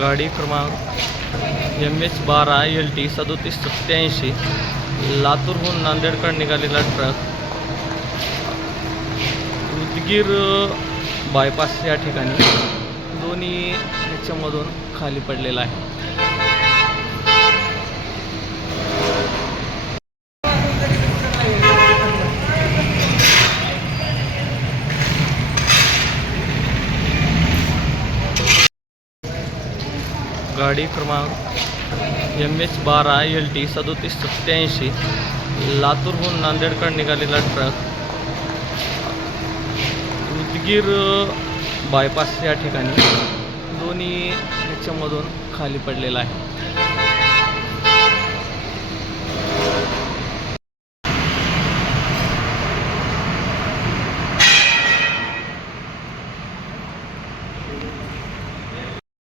गाडी क्रमांक M H बारा एल टी सदोतीस सत्याऐंशी लातूरहून नांदेडकडे निघालेला ट्रक. उदगीर बायपास या ठिकाणी. दोन्ही ह्याच्यामधून खाली पडलेला आहे. गाडी क्रमांक एम एच बारा एल टी सदोतीस सत्याऐंशी लातूरहून नांदेडकडे निघालेला ट्रक. उदगीर बायपास या ठिकाणी. दोन्ही ह्याच्यामधून खाली पडलेला आहे.